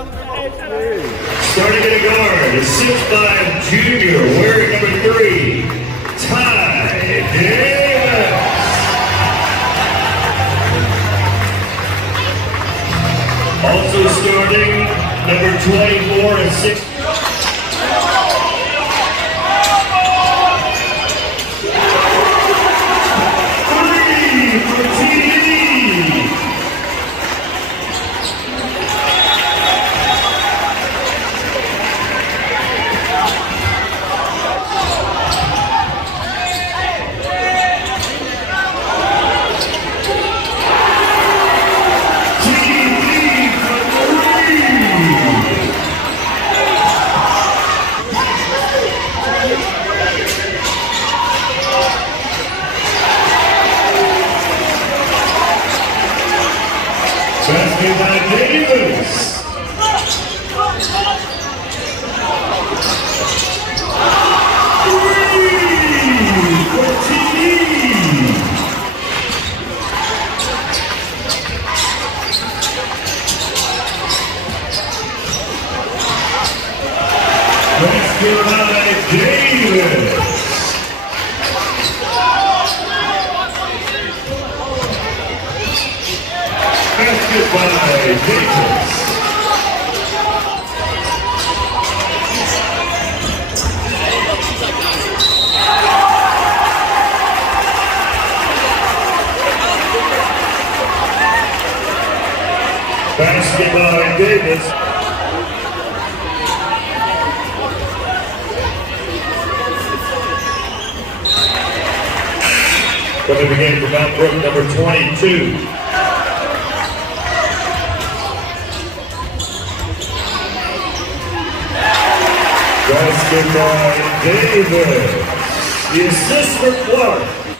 Starting at guard, a 6'5" junior wearing number 3, Ty Davis. Also starting, number 24 and 6. Basket by Davis. Basket by Davis. Basket by Davis. Basket by Davis. Coming again from Mount Brook, number 22. Basket by Davis. The assist for Clark.